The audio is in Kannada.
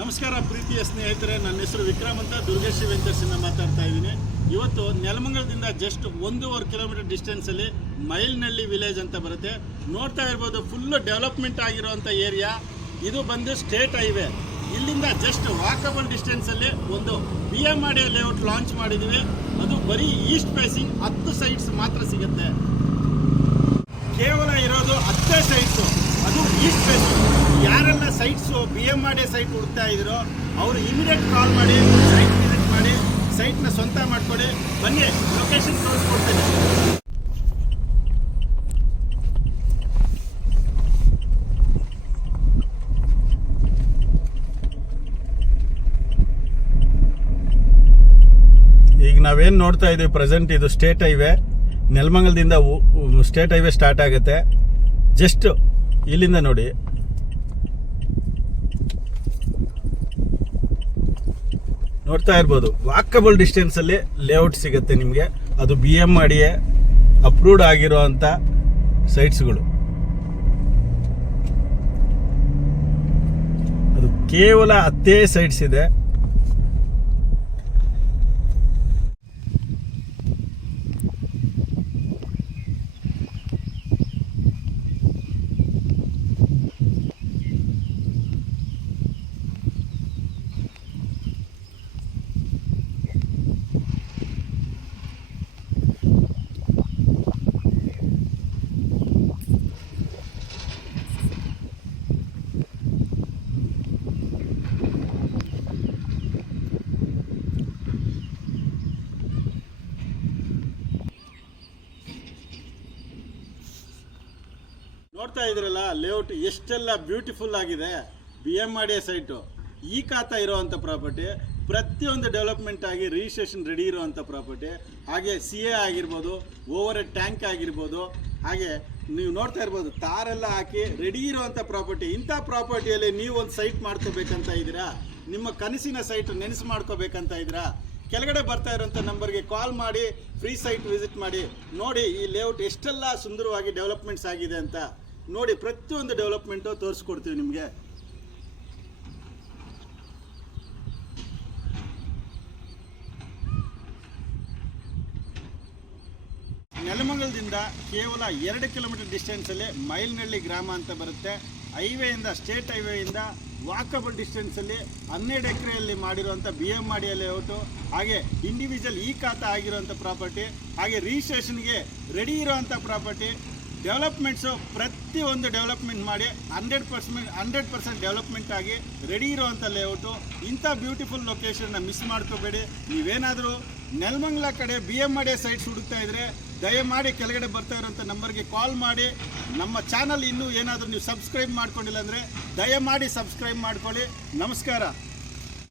ನಮಸ್ಕಾರ ಪ್ರೀತಿಯ ಸ್ನೇಹಿತರೆ, ನನ್ನ ಹೆಸರು ವಿಕ್ರಮ್ ಅಂತ ದುರ್ಗೇಶಿ ವೆಂಚರ್ಸಿಂದ ಮಾತಾಡ್ತಾ ಇದ್ದೀನಿ. ಇವತ್ತು ನೆಲಮಂಗಲದಿಂದ ಜಸ್ಟ್ ಒಂದೂವರೆ ಕಿಲೋಮೀಟರ್ ಡಿಸ್ಟೆನ್ಸಲ್ಲಿ ಮೈಲ್ನಳ್ಳಿ ವಿಲೇಜ್ ಅಂತ ಬರುತ್ತೆ. ನೋಡ್ತಾ ಇರ್ಬೋದು ಫುಲ್ಲು ಡೆವಲಪ್ಮೆಂಟ್ ಆಗಿರೋವಂಥ ಏರಿಯಾ ಇದು ಬಂದು ಸ್ಟೇಟ್ ಹೈವೇ ಇಲ್ಲಿಂದ ಜಸ್ಟ್ ವಾಕಬಲ್ ಡಿಸ್ಟೆನ್ಸಲ್ಲಿ ಒಂದು B M R layout launch ಮಾಡಿದ್ದೀವಿ ಅದು ಬರೀ ಈಸ್ಟ್ ಫೇಸಿಂಗ್ ಹತ್ತು ಸೈಟ್ಸ್ ಮಾತ್ರ ಸಿಗುತ್ತೆ. ಕೇವಲ ಇರೋದು ಹತ್ತೇ ಸೈಟ್ಸು ಅದು ಈಸ್ಟ್ ಫೇಸಿಂಗ್ ಯಾರೆಲ್ಲ sites B M R site ಹುಡ್ತಾ ಇದ್ರು. ಅವರು ಇಮಿಡಿಯೇಟ್ ಕಾಲ್ ಮಾಡಿ ಸೈಟ್ ವಿಸಿಟ್ ಮಾಡಿ ಸೈಟ್ನ ಸ್ವಂತ ಮಾಡಿಕೊಡಿ. ಬನ್ನಿ ಲೊಕೇಶನ್ ತೋರಿಸ್ಕೊಡ್ತೇನೆ ಈಗ ನಾವೇನು ನೋಡ್ತಾ ಇದ್ದೀವಿ ಪ್ರೆಸೆಂಟ್ ಇದು ಸ್ಟೇಟ್ ಹೈವೇ ನೆಲಮಂಗಲದಿಂದ ಸ್ಟೇಟ್ ಹೈವೇ ಸ್ಟಾರ್ಟ್ ಆಗುತ್ತೆ. ಜಸ್ಟ್ ಇಲ್ಲಿಂದ ನೋಡಿ. ನೋಡ್ತಾ ಇರ್ಬೋದು. ವಾಕಬಲ್ ಡಿಸ್ಟೆನ್ಸ್ ಅಲ್ಲಿ ಲೇಔಟ್ ಸಿಗುತ್ತೆ ನಿಮಗೆ. ಅದು ಬಿ ಎಂ ಮಾಡಿಯೇ ಅಪ್ರೂವ್ಡ್ ಆಗಿರೋ ಅಂತ ಸೈಟ್ಸ್ಗಳು ಅದು ಕೇವಲ ಹತ್ತೇ ಸೈಟ್ಸ್ ಇದೆ. ನೋಡ್ತಾ ಇದ್ರಲ್ಲ ಲೇಔಟ್ ಎಷ್ಟೆಲ್ಲ ಬ್ಯೂಟಿಫುಲ್ ಆಗಿದೆ. B M R D site E khata ಇರೋವಂಥ ಪ್ರಾಪರ್ಟಿ ಪ್ರತಿಯೊಂದು ಡೆವಲಪ್ಮೆಂಟ್ ಆಗಿ ರಿಜಿಸ್ಟ್ರೇಷನ್ ರೆಡಿ ಇರೋವಂಥ ಪ್ರಾಪರ್ಟಿ ಹಾಗೆ ಸಿ ಎ ಆಗಿರ್ಬೋದು ಓವರ್ ಎ ಟ್ಯಾಂಕ್ ಆಗಿರ್ಬೋದು, ಹಾಗೆ ನೀವು ನೋಡ್ತಾ ಇರ್ಬೋದು ತಾರೆಲ್ಲ ಹಾಕಿ ರೆಡಿ ಇರೋವಂಥ ಪ್ರಾಪರ್ಟಿ ಇಂಥ ಪ್ರಾಪರ್ಟಿಯಲ್ಲಿ ನೀವು ಒಂದು ಸೈಟ್ ಮಾಡ್ಕೋಬೇಕಂತ ಇದ್ದೀರಾ? ನಿಮ್ಮ ಕನಸಿನ ಸೈಟ್ ನೆನೆಸು ಮಾಡ್ಕೋಬೇಕಂತ ಇದ್ದೀರಾ? ಕೆಳಗಡೆ ಬರ್ತಾ ಇರೋಂಥ ನಂಬರ್ಗೆ ಕಾಲ್ ಮಾಡಿ ಫ್ರೀ ಸೈಟ್ ವಿಸಿಟ್ ಮಾಡಿ, ನೋಡಿ ಈ ಲೇಔಟ್ ಎಷ್ಟೆಲ್ಲ ಸುಂದರವಾಗಿ ಡೆವಲಪ್ಮೆಂಟ್ಸ್ ಆಗಿದೆ ಅಂತ. ನೋಡಿ ಪ್ರತಿಯೊಂದು ಡೆವಲಪ್ಮೆಂಟು ತೋರಿಸ್ಕೊಡ್ತೀವಿ ನಿಮಗೆ. ನೆಲಮಂಗಲದಿಂದ ಕೇವಲ ಎರಡು ಕಿಲೋಮೀಟರ್ ಡಿಸ್ಟೆನ್ಸಲ್ಲಿ ಮೈಲ್ನಳ್ಳಿ ಗ್ರಾಮ ಅಂತ ಬರುತ್ತೆ. ಹೈವೇಯಿಂದ ಸ್ಟೇಟ್ ಹೈವೇಯಿಂದ ವಾಕಬಲ್ ಡಿಸ್ಟೆನ್ಸಲ್ಲಿ ಹನ್ನೆರಡು ಎಕರೆಯಲ್ಲಿ ಮಾಡಿರುವಂಥ ಬಿ ಎಂ ಮಾಡಿ ಲೇಔಟು ಹಾಗೆ ಇಂಡಿವಿಜುವಲ್ ಈ ಖಾತಾ ಆಗಿರುವಂಥ ಪ್ರಾಪರ್ಟಿ ಹಾಗೆ ರಿಜಿಸ್ಟ್ರೇಷನ್ಗೆ ರೆಡಿ ಇರುವಂಥ ಪ್ರಾಪರ್ಟಿ ಡೆವಲಪ್ಮೆಂಟ್ಸು ಪ್ರತಿಯೊಂದು ಡೆವಲಪ್ಮೆಂಟ್ ಮಾಡಿ hundred percent hundred percent development ಆಗಿ ರೆಡಿ ಇರುವಂಥ ಲೇಔಟು ಇಂಥ ಬ್ಯೂಟಿಫುಲ್ ಲೊಕೇಶನ್ನ ಮಿಸ್ ಮಾಡ್ಕೋಬೇಡಿ. ನೀವೇನಾದರೂ ನೆಲಮಂಗ್ಲ ಕಡೆ ಬಿ ಎಂ ಆರ್ ಸೈಟ್ಸ್ ಹುಡುಕ್ತಾ ಇದ್ರೆ ದಯಮಾಡಿ ಕೆಳಗಡೆ ಬರ್ತಾ ಇರೋಂಥ ನಂಬರ್ಗೆ ಕಾಲ್ ಮಾಡಿ. ನಮ್ಮ ಚಾನಲ್ ಇನ್ನೂ ಏನಾದರೂ ನೀವು ಸಬ್ಸ್ಕ್ರೈಬ್ ಮಾಡ್ಕೊಂಡಿಲ್ಲ ಅಂದರೆ ದಯಮಾಡಿ ಸಬ್ಸ್ಕ್ರೈಬ್ ಮಾಡ್ಕೊಳ್ಳಿ. ನಮಸ್ಕಾರ.